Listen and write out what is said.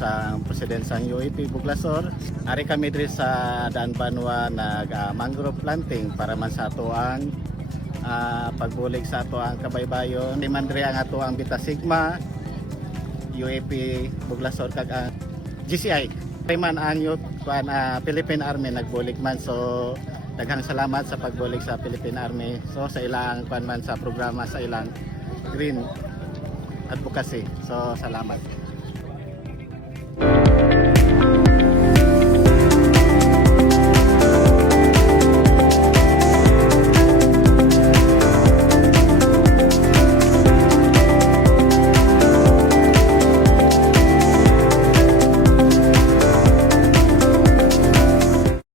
sa president sang UAP Buglasor. Ari kami diri sa Daan Banwa nag mangrove planting para man sa ato ang pagbulig sa ato ang kabaybayon. Di man diri ang ato ang Beta Sigma, UAP Buglasor kag ang GCI. Kay man ang youth Philippine Army nagbulig man, so daghang salamat sa pagbulig sa Philippine Army. So sa ilang man sa programa sa ilang green advocacy. So salamat.